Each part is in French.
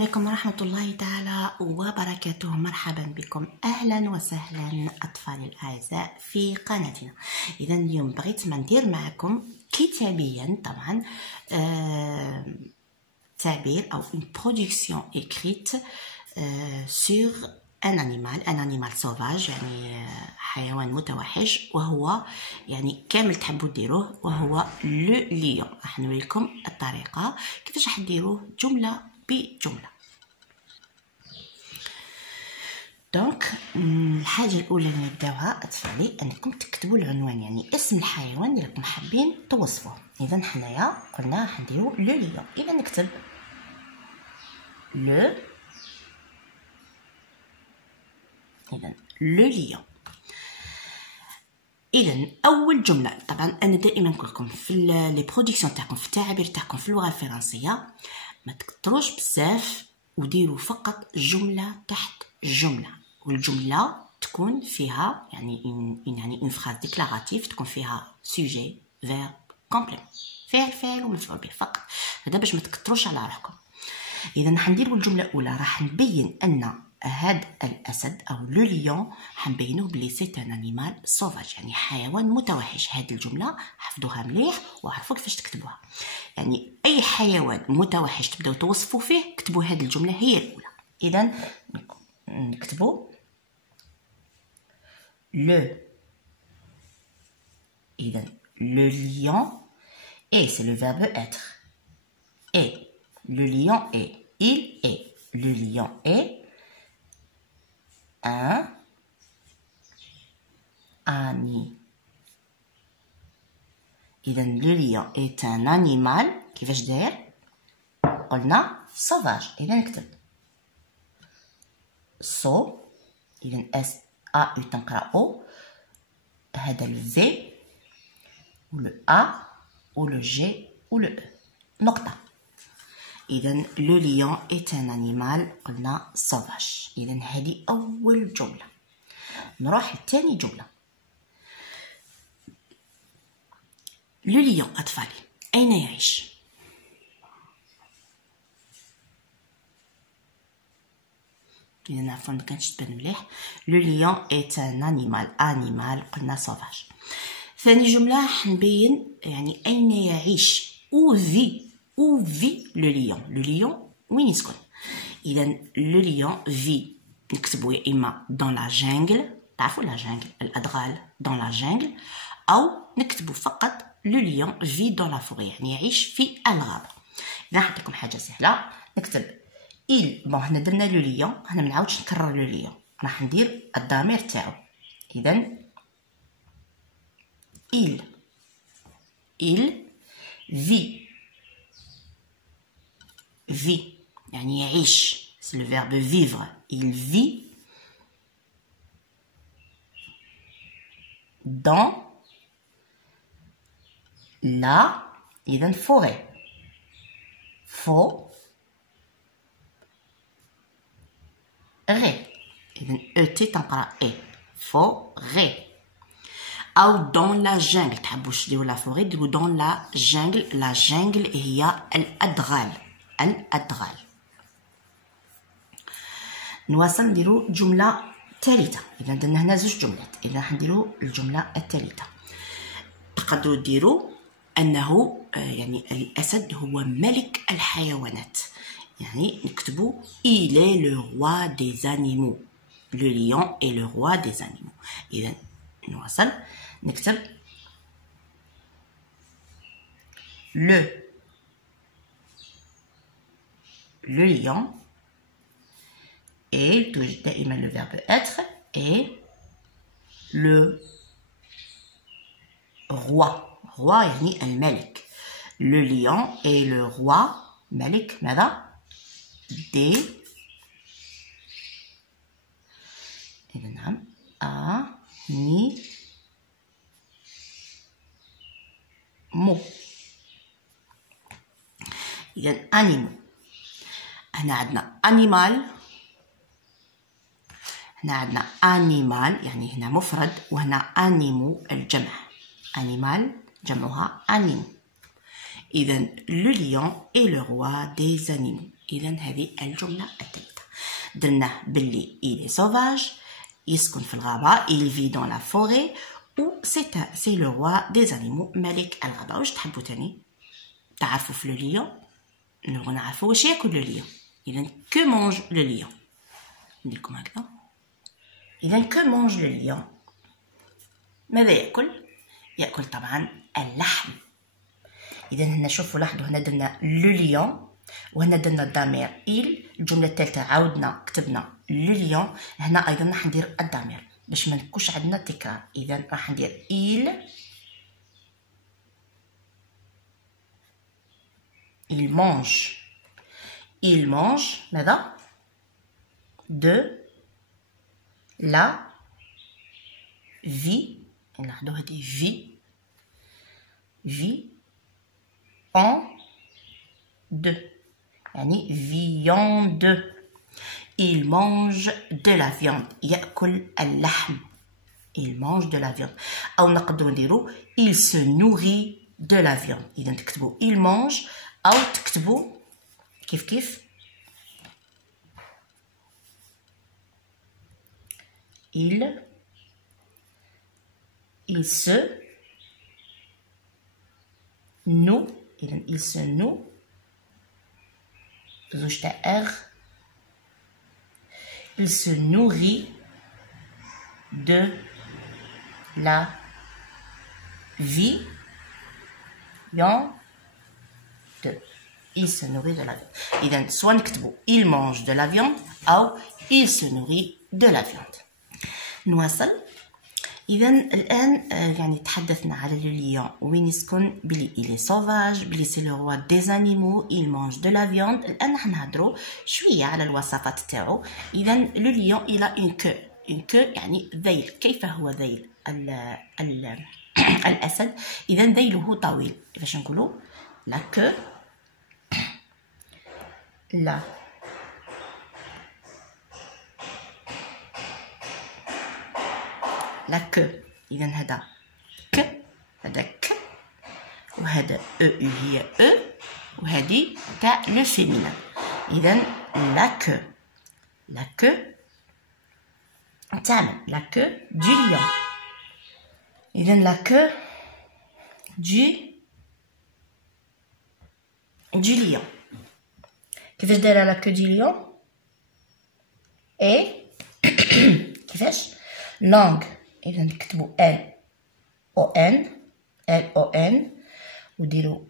عليكم ورحمة الله تعالى وبركاته. مرحبا بكم، أهلا وسهلا أطفالي الأعزاء في قناتنا. إذا اليوم بغيت ندير معكم كتابيا طبعا تعبير أو une production écrite sur un animal sauvage، يعني حيوان متوحش، وهو يعني كامل تحبوا ديروه، وهو لو ليون. راح نوريكم الطريقة كيفاش راح ديروه جملة بجملة. دونك الحاجة الأولى اللي نبداوها أطفالي أنكم تكتبوا العنوان، يعني اسم الحيوان اللي راكم حابين توصفوه. إذا حنايا قلنا راح نديرو لو ليون، إذا نكتب لو ليون. إذا أول جملة، طبعا أنا دائما نقول لكم في لي برودكسيون تاعكم، في التعابير تاعكم في اللغة الفرنسية، ما تكتروش بزاف وديروا فقط جملة تحت جملة، والجملة تكون فيها يعني اون فراز ديكلاراتيف، تكون فيها سوجي فيرب كومبليمون، فاعل ومفعول به فقط. هذا باش ما تكتروش على روحكم. اذا حنديروا الجمله الاولى، راح نبين ان هذا الاسد او لو ليون حنبينوه بلي سي ان انيمال سوفاج، يعني حيوان متوحش. هذه الجمله حفظوها مليح وعرفوا كيفاش تكتبوها. يعني اي حيوان متوحش تبداو توصفوا فيه، كتبوا هذه الجمله هي الاولى. اذا نكتبوا لو، اذا لو ليون اي سي لو فيرب être، et le lion est، il est، le lion est un إذا le lion est un animal كيفاش داير؟ قلنا sauvage. إذا نكتب so، إذا اس ا يو تنقرا او، هذا لو في ولو ا ولو جي ولو او، نقطة. إذا لو ليون est un animal قلنا sauvage. إذا هذه أول جملة. نروح لثاني جملة. لو ليون أطفالي أين يعيش؟ إذا نعرفو مكانش تبان مليح. لو ليون est un animal قلنا sauvage. ثاني جملة حنبين يعني أين يعيش، où vit le lion. le lion وين يسكن؟ إذا le lion vit نكتبو يا إما dans la jungle، تعرفوا لا جانجل الأدغال، dans la jungle، أو نكتبو فقط le lion vit dans la forêt، يعني يعيش في الغابة. إذا نعطيكم حاجة سهلة، نكتب il، بون هنا درنا لو ليون، هنا منعاودش نكرر لو ليون، راح ندير الضمير تاعو. إذا il vit يعني يعيش، c'est le verbe vivre. il vit dans la، إذا forêt، إذا ET تنقرا إي، forêt. أو dans la jungle، تحبوش ديروا لا فوري، ديروا dans la jungle. la jungle هي الأدغال. نواصل نديرو جملة ثالثة. إذا درنا هنا زوج جملات، إذا حنديرو الجملة الثالثة. تقدروا ديروا أنه يعني الأسد هو ملك الحيوانات، يعني نكتبو il est le roi des animaux. le lion est le roi des animaux. إذا نواصل نكتب le lion et toujours دائما le verbe être et le roi يعني الملك. le lion est le roi ملك ماذا؟ des، إذا نعم animaux. إذا animaux، هنا عندنا animal، هنا عندنا animal يعني هنا مفرد، وهنا animaux الجمع. animal جمعها animaux. إذا le lion est le roi des animaux. إذا هذه الجملة الثالثة. درناه باللي il est sauvage، يسكن في الغابة، il vit dans la forêt، و c'est le roi des animaux، ملك الغابة. واش تحبوا تاني؟ تعرفوا في لو ليون؟ نبغوا نعرفوا واش ياكل لو ليون. إذا que mange le lion؟ نديرلكم هكذا. إذا que mange le lion؟ ماذا يأكل؟ يأكل طبعا اللحم. إذا هنا شوفوا لاحظوا هنا درنا لو ليون وهنا درنا الضمير il. الجملة الثالثة عاودنا كتبنا لو ليون، هنا أيضا راح ندير الضمير باش ما نكونش عندنا تكرار. إذا راح ندير il mange ماذا؟ de la vie. لاحظوا هذه vie en deux، يعني viande. il mange de la viande، يأكل اللحم. il mange de la viande. أو نقدروا نديرو il se nourrit de la viande. إذا تكتبوا il mange أو تكتبوا كيف il se nourrit. إذا il se nourrit زوج تاع R. il se nourrit de la viande. il se nourrit de la viande. إذا سواء نكتبوا il mange de la viande أو il se nourrit de la viande. نواصل. إذا الآن يعني تحدثنا على لو ليون وين يسكن، بلي il est sauvage، بلي c'est le roi des animaux، il mange de la viande. الآن راح نهضروا شوية على الوصفات تاعو. إذا لو ليون il a une queue يعني ذيل. كيف هو ذيل الأسد؟ إذا ذيله طويل. كيفاش نقولوا؟ la queue la queue. إذا هذا هذا وهذا هي وهذه تاع لو فيمينين. إذا la queue تعمل la queue du lion. إذا la queue du lion. كيفاش دايره la queue du lion؟ اي كيفاش؟ langue. إذا نكتبوا L-O-N وديروا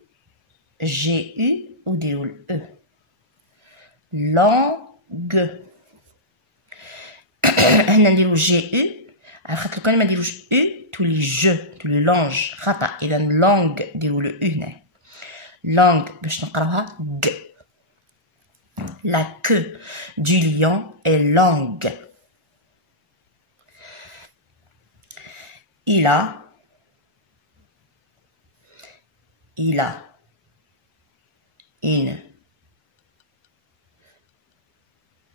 G-U وديروا E. langue. هنا نديروا G-U على خاطر كان ما نديروش U تولي تولي لونج خطأ. إذا langue ديروا له U هنا. langue باش نقراوها G. la queue du lion est longue. il a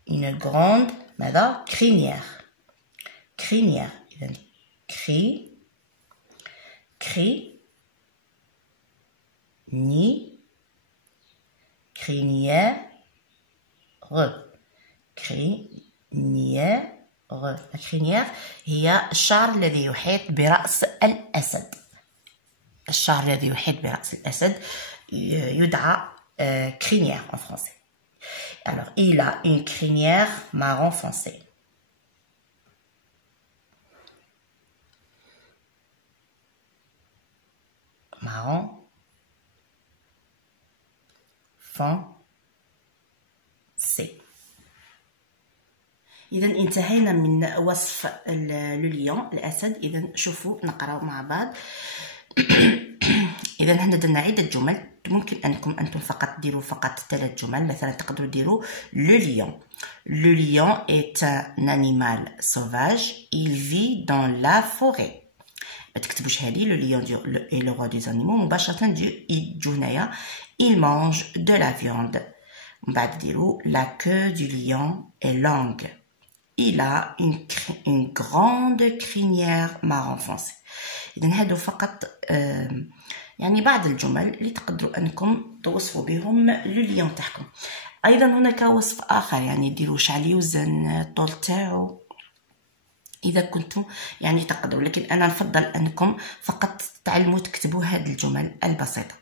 une grande ماذا؟ crinière. إذا crinière. la crinière هي الشعر الذي يحيط برأس الأسد. الشعر الذي يحيط برأس الأسد يدعى crinière en français. Alors, il a une crinière marron foncé. Marron foncé. إذا انتهينا من وصف لو ليون الأسد. إذا شوفوا نقراو مع بعض. إذا هنا درنا عدة جمل. ممكن أنكم أنتم فقط ديروا فقط 3 جمل. مثلا تقدروا ديروا لو ليون. Le lion est un animal sauvage. Il vit dans la forêt. ما تكتبوش هذه لو ليون est le roi des animaux. مباشرة تجيو هنايا il mange de la viande. من بعد ديروا la queue du lion est longue. Il a une grande crinière marron foncé. إذا هادو فقط يعني بعض الجمل اللي تقدروا أنكم توصفوا بهم لو ليون تاعكم. ايضا هناك وصف اخر يعني ديروا شعل يوزن الطول تاعو اذا كنتم يعني تقدروا، لكن انا نفضل انكم فقط تعلموا تكتبوا هذه الجمل البسيطه.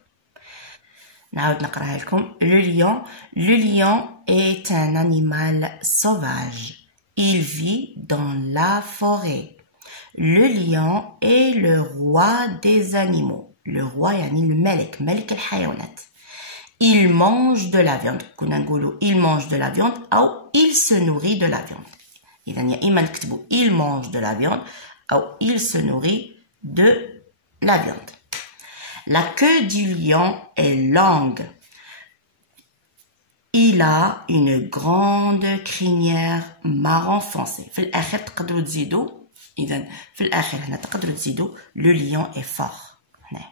نعاود نقراها لكم. Le lion est un animal sauvage. Il vit dans la forêt. Le lion est le roi des animaux. Le roi يعني الملك، ملك الحيوانات. Il mange de la viande. كنا نقولوا il mange de la viande أو il se nourrit de la viande. إذا يا إما نكتبوا il mange de la viande أو il se nourrit de la viande. La queue du lion est longue. Il a une grande crinière marron foncé. في الآخر تقدروا تزيدوا، إذا في الآخر هنا تقدروا تزيدوا le lion est fort. هنا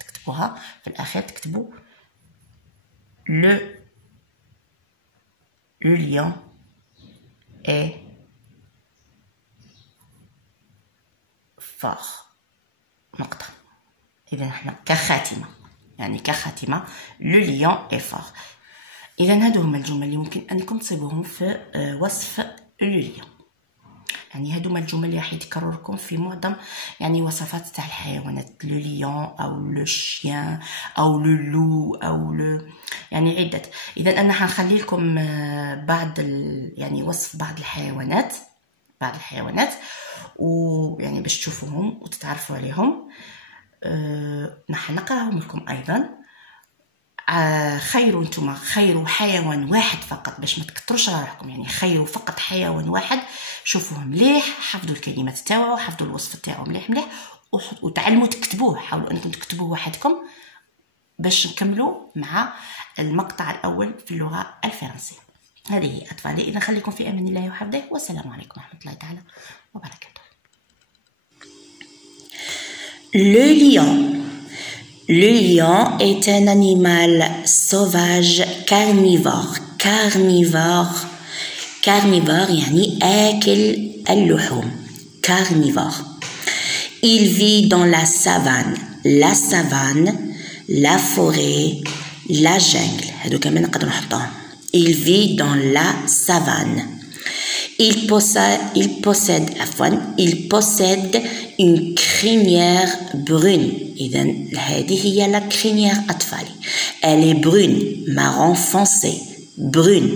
تكتبوها في الآخر تكتبوا le lion est fort. نقطة. إذا احنا كخاتمة، يعني كخاتمة le lion est fort. إذا هادو هما الجمل اللي ممكن أنكم تصيبوهم في وصف لو lion. يعني هادو هما الجمل اللي راح يتكرروا لكم في معظم يعني وصفات تاع الحيوانات، لو lion أو لو شيان أو لو لو أو لو يعني عدة. إذا أنا حنخلي لكم بعض يعني وصف بعض الحيوانات ويعني باش تشوفوهم وتتعرفوا عليهم. نحن نقراهم لكم أيضا. خيروا نتوما خيروا حيوان واحد فقط باش ما تكثروش روحكم، يعني خيروا فقط حيوان واحد، شوفوه مليح، حفظوا الكلمات تاعو، حفظوا الوصف تاعو مليح وتعلموا تكتبوه. حاولوا انكم تكتبوه وحدكم باش نكملوا مع المقطع الاول في اللغه الفرنسيه. هذه هي اطفالي، اذا خليكم في امان الله وحفظه، والسلام عليكم ورحمه الله تعالى وبركاته. Le lion. Le lion est un animal sauvage carnivore. Carnivore يعني آكل اللحوم. Carnivore. Il vit dans la savane, la forêt, la jungle. هادو كمان نقدروا نحطوهم. Il vit dans la savane. Il possède une crinière brune. إذا هذه هي la crinière أطفالي. Elle est brune, marron foncé, brune.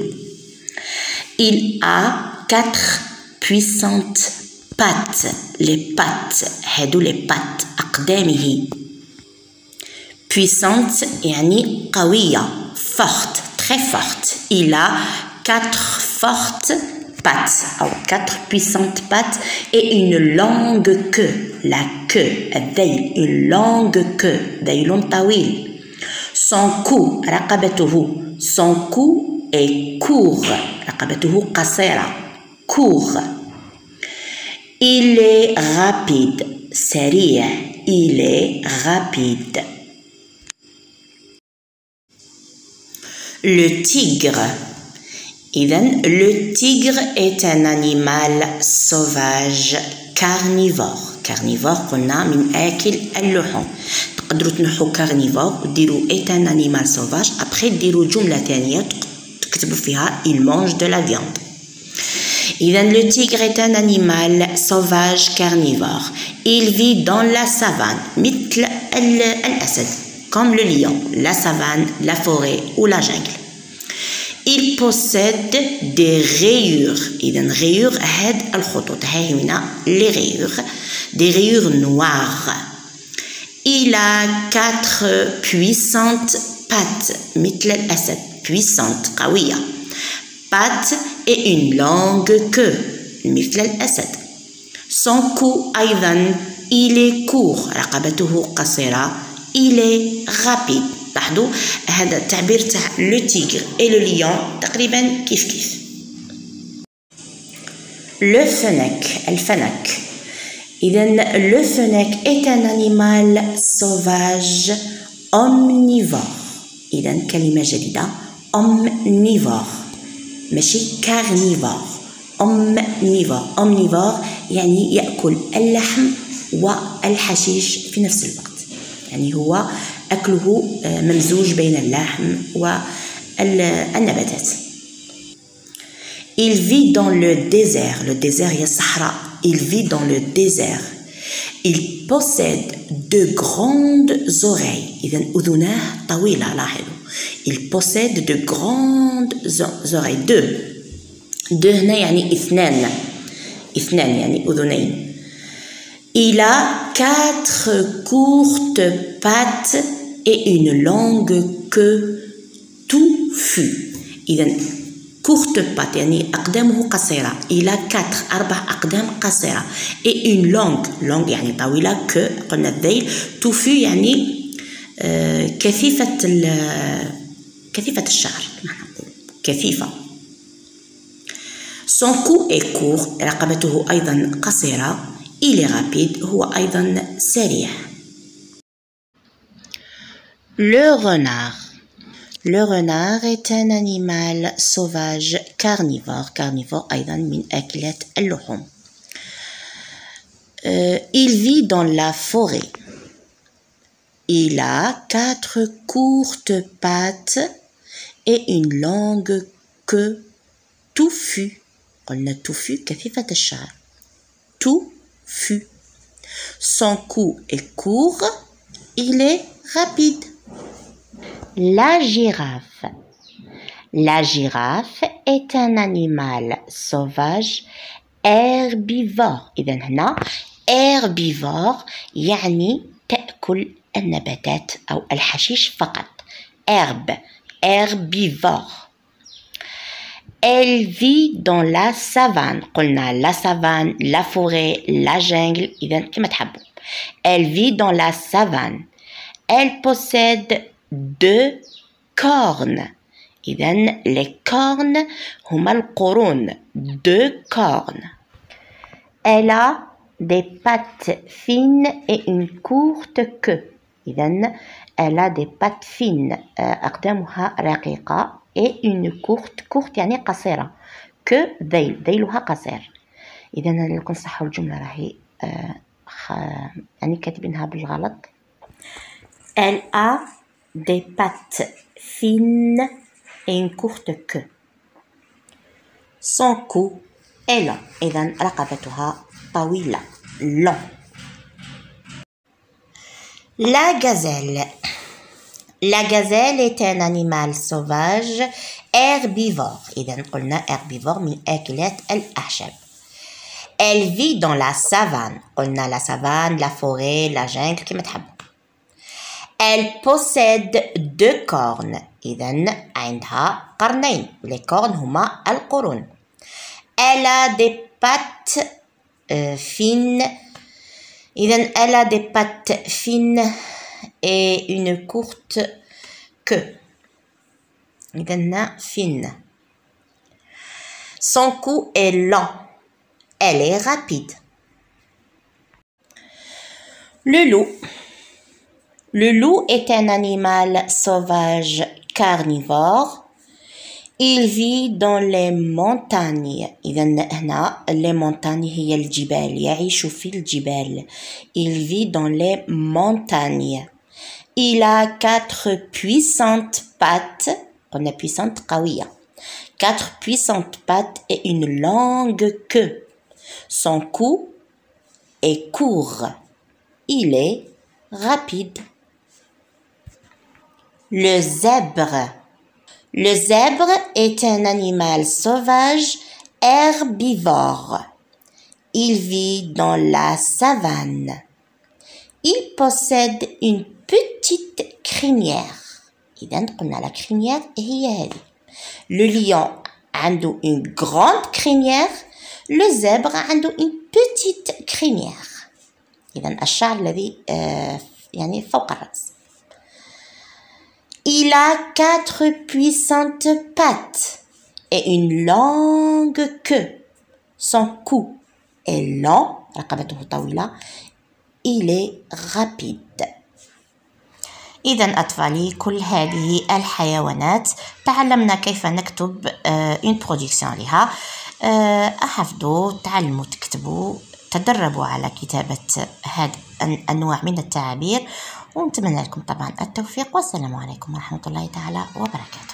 Il a 4 puissantes pattes. Les pattes هادو les pattes أقدامه. Puissante يعني قوية، forte, très forte. Il a 4 fortes pattes أو 4 puissantes pattes et une longue queue. La queue الذيل، une longue queue، ذيل طويل. Son cou رقبته، son cou est court، رقبته قصيرة، court. Il est rapide، سريع، il est rapide. Le tigre. Le tigre est un animal sauvage carnivore. Carnivore قلنا من آكل اللحوم. تقدروا تنحوا carnivore وديروا est un animal sauvage. Après ديروا جملة ثانية تكتبوا فيها il mange de la viande. Le tigre est un animal sauvage carnivore. Il vit dans la savane مثل الأسد comme le lion, la savane, la forêt ou la jungle. Il possède des rayures. rayures هاد الخطوط هاي هنا les rayures, des rayures noires. Il a 4 puissantes pattes مثل الأسد, puissante قوية, pattes et une longue queue مثل الأسد. Son cou أيضا il est court, رقبته قصيرة, il est rapide. لاحظوا هذا التعبير تاع لو تيغر اي لو ليون تقريبا كيف. لو فنك الفنك. لو فنك est un animal sauvage omnivore. كلمة جديدة omnivore ماشي carnivore. omnivore يعني يأكل اللحم والحشيش في نفس الوقت، يعني هو أكله ممزوج بين اللحم النباتات. Il vit dans le désert. Le désert هي الصحراء. Il vit dans le désert. Il possède de grandes oreilles. إذا أذناه طويلة. لاحظوا. Il possède de grandes oreilles. deux هنا يعني اثنان يعني أذنين. Il a 4 courtes pattes et une longue queue touffue. إذا courte patte يعني أقدامه قصيرة. Il a 4 أقدام قصيرة. Et une longue يعني طويلة. queue قلنا الذيل. touffue يعني كثيفة الشعر. كثيفة. Son cou est court. رقبته أيضا قصيرة. Il est rapide. هو أيضا سريع. Le renard. Le renard est un animal sauvage carnivore. Carnivore أيضا من أكلات اللحوم. Il vit dans la forêt. Il a 4 courtes pattes et une longue queue touffue. قلنا touffue كثيفة الشعر. Touffue. Son cou est court. Il est rapide. La girafe. La girafe est un animal sauvage herbivore. إذا هنا herbivore يعني تأكل النباتات أو الحشيش فقط. herbivore. Elle vit dans la savane. قلنا la savane, la forêt, la jungle. إذا كما تحبوا. Elle vit dans la savane. Elle possède 2 cornes. إذا les cornes هما القرون. 2 cornes. Elle a des pattes fines et une courte queue. إذا elle a des pattes fines. أقدامها رقيقة. et une courte يعني قصيرة. que ذيلها قصير. إذا أنا لكم صحوا الجملة راهي يعني كاتبينها بالغلط. Elle a des pattes fines et une courte queue. Son cou est long. إذا رقبتها طويلة. long. La gazelle. La gazelle est un animal sauvage herbivore. إذا قلنا herbivore من أكلات الأعشاب. Elle vit dans la savane. قلنا la savane, la forêt, la jungle كما تحبوا. Elle possède 2 cornes. إذا عندها قرنين. Les cornes هما القرون. Elle a des pattes fines. إذا elle a des pattes fines et une courte queue. إذا fine. Son cou est lent. Elle est rapide. Le loup. Le loup est un animal sauvage carnivore. Il vit dans les montagnes. إذا هنا les montagnes هي الجبال. يعيش في الجبال. Il vit dans les montagnes. Il a 4 puissantes pattes. On a puissante قوية. 4 puissantes pattes et une longue queue. Son cou est court. Il est rapide. Le zèbre. Le zèbre est un animal sauvage herbivore. Il vit dans la savane. Il possède une petite crinière. إذا قلنا la crinière هي هذه. Le lion عنده une grande crinière. Le zèbre عنده une petite crinière. إذا الشعر الذي يعني فوق الرأس. Il a 4 puissantes pattes et une longue queue. Son cou est long. رقبته طويلة. Il est rapide. إذا أطفالي كل هذه الحيوانات تعلمنا كيف نكتب une production لها. أحفظوا، تعلموا تكتبوا، تدربوا على كتابة هذه الأنواع من التعابير، ونتمنى لكم طبعا التوفيق. والسلام عليكم ورحمة الله تعالى وبركاته.